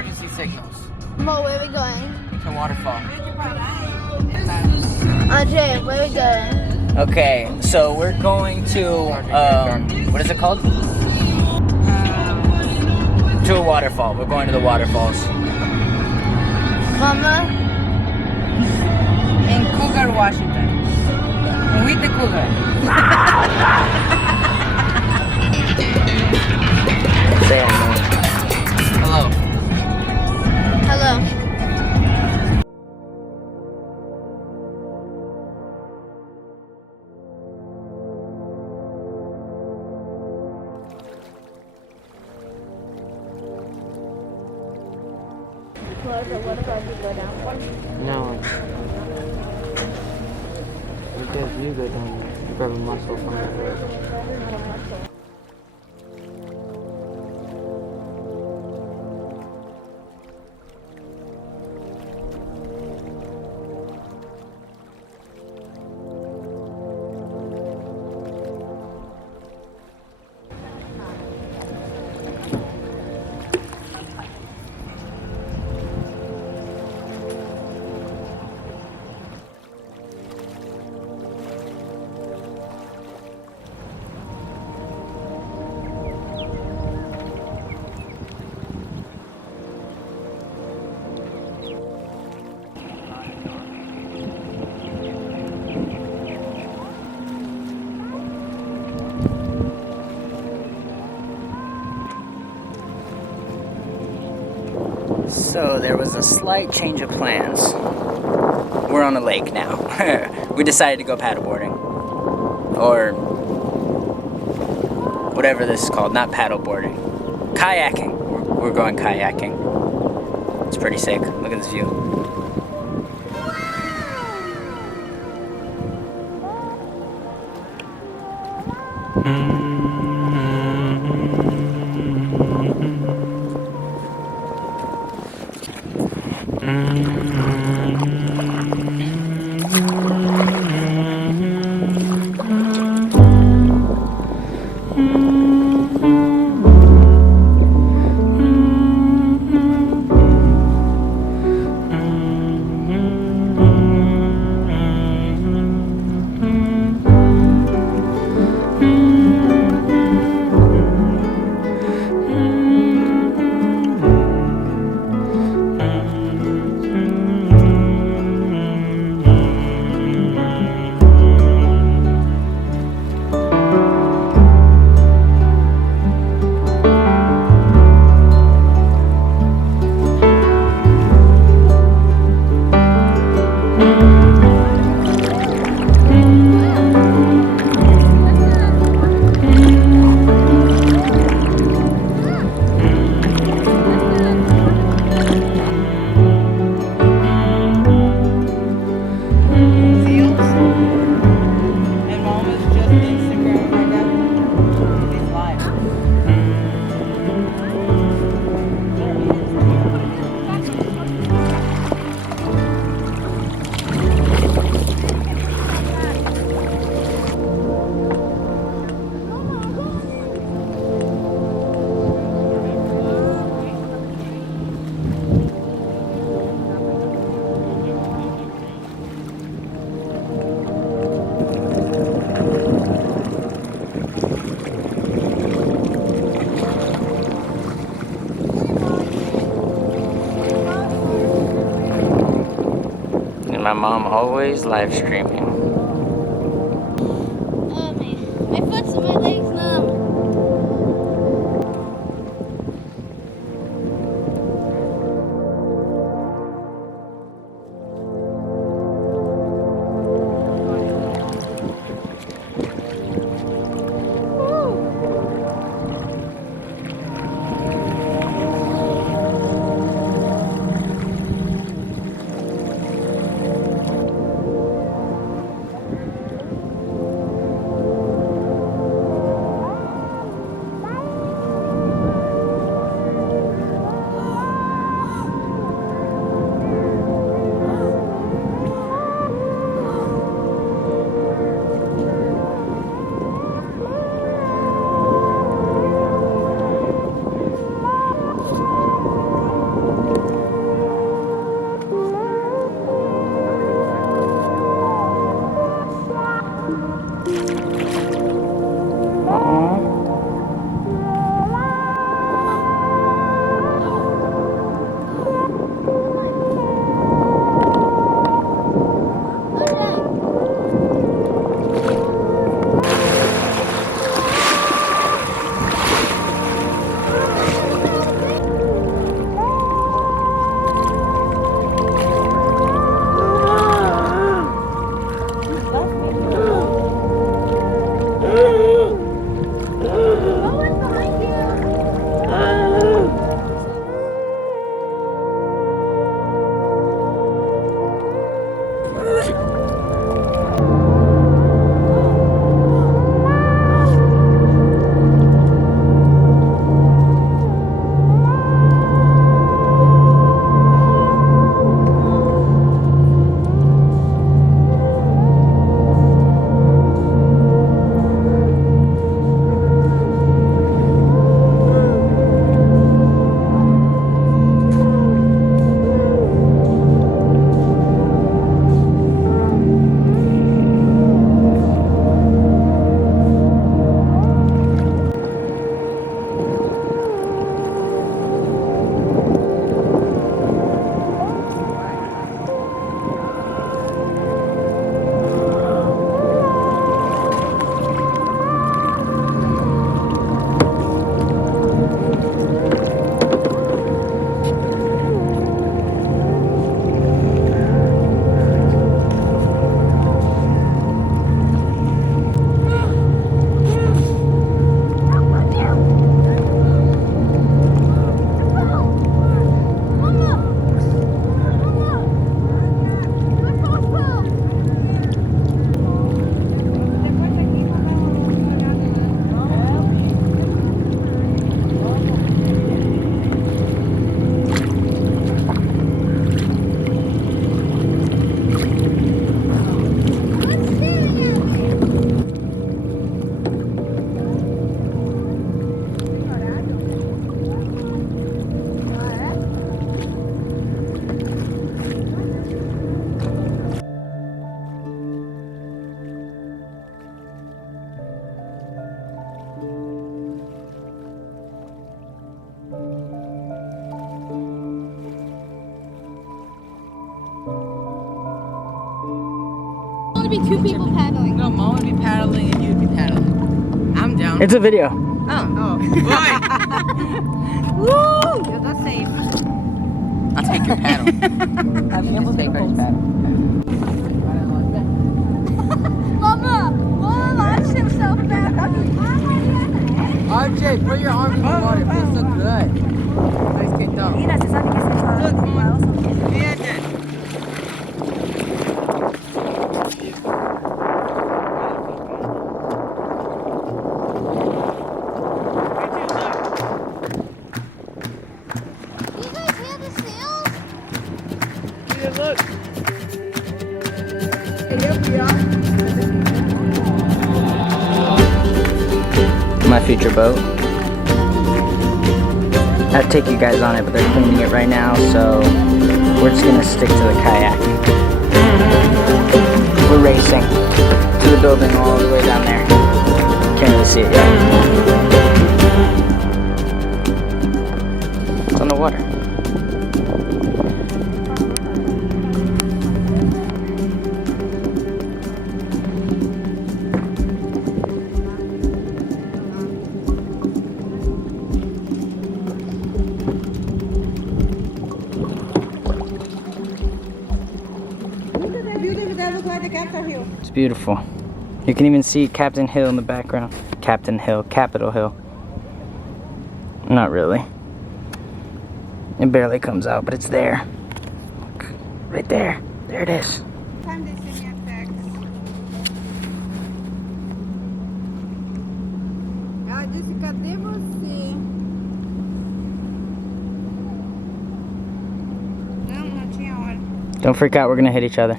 emergency signals. Mo, where are we going? To waterfall. Andre, where are we going? Okay, so we're going to, what is it called? To a waterfall. We're going to the waterfalls. Mama? In Cougar, Washington. With the cougar. Say hello. Hello. What about you go down for? No. Because you go down, you grab a muscle from the road. So there was a slight change of plans. We're on a lake now. We decided to go paddleboarding. Or whatever this is called, not paddleboarding. Kayaking. We're going kayaking. It's pretty sick. Look at this view. My mom always live streaming. Oh, my foot's and my leg's numb. be two people paddling. No, Mom would be paddling and you'd be paddling. I'm down. It's a video. Oh. Woo! You're not safe. I'll take your paddle. I'll take her paddle. Mama, launched himself back. RJ, put your arms in the water. It feels so good. Nice kick off. Look, Mom. You guys hear the seals? Look. My future boat. I'd take you guys on it, but they're cleaning it right now, so we're just gonna stick to the kayak. We're racing to the building all the way down there. Can't really see it yet. It's on the water. It's beautiful. You can even see Captain Hill in the background. Captain Hill, Capitol Hill. Not really. It barely comes out, but it's there. Look, right there. There it is. Time they send me a text. Ela disse, cadê você? Não tinha hora. Don't freak out, we're gonna hit each other.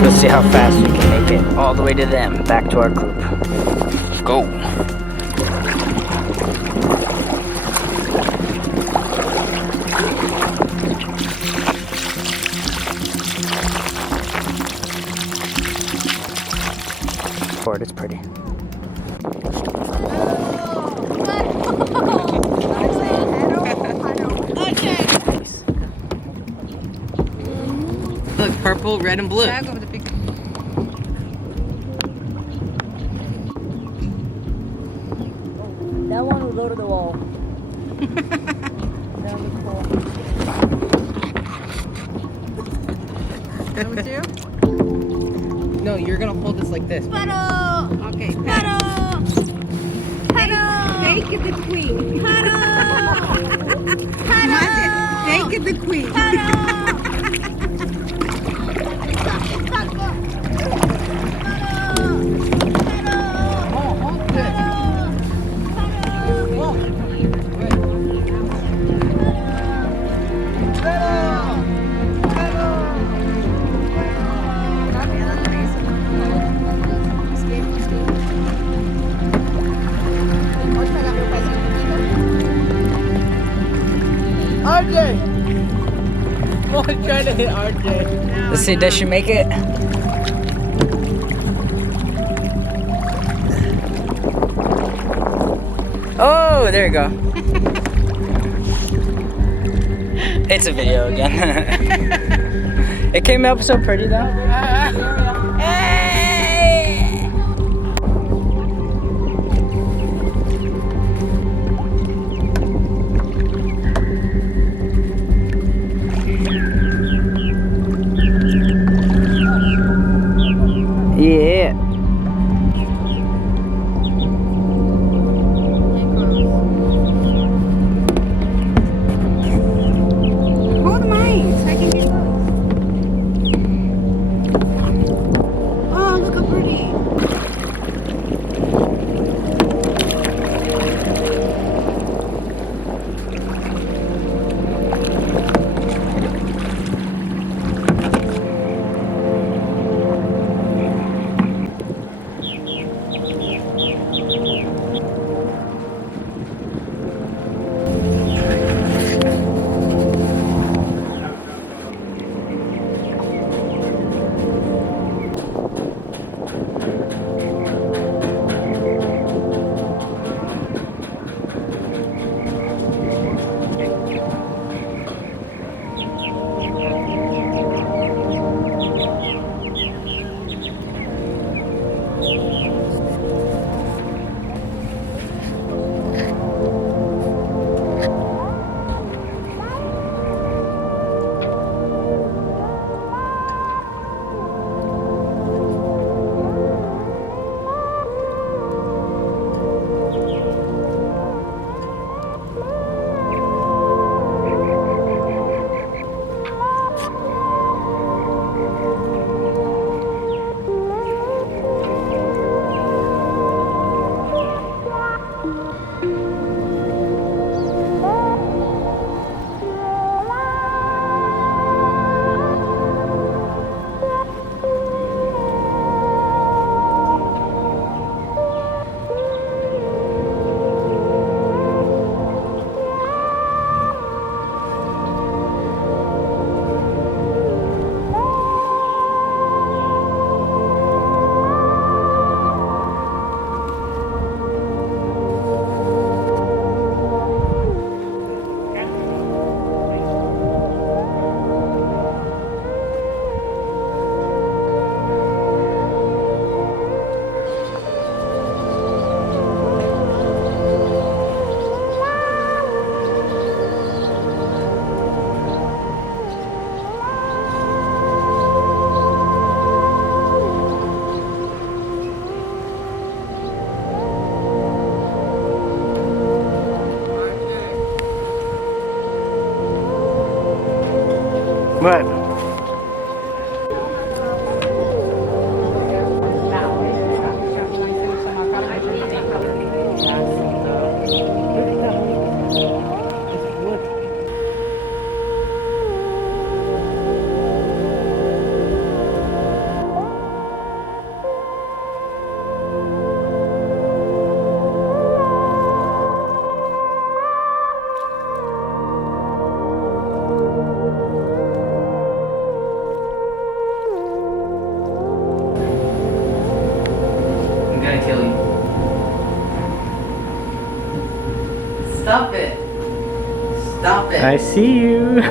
Let's see how fast we can make it all the way to them, back to our group. Go. It's pretty. Look, purple, red, and blue. Pega over the picture. That one will go to the wall. Number two? No, you're gonna hold this like this. Paddle! Okay. Paddle! Paddle! Take the queen. Paddle! Take the queen. RJ! I'm trying to hit RJ. Let's see, does she make it? Oh, there you go. It's a video again. It came up so pretty though. Yeah. Hold mine so I can get Stop it. Stop it. I see you.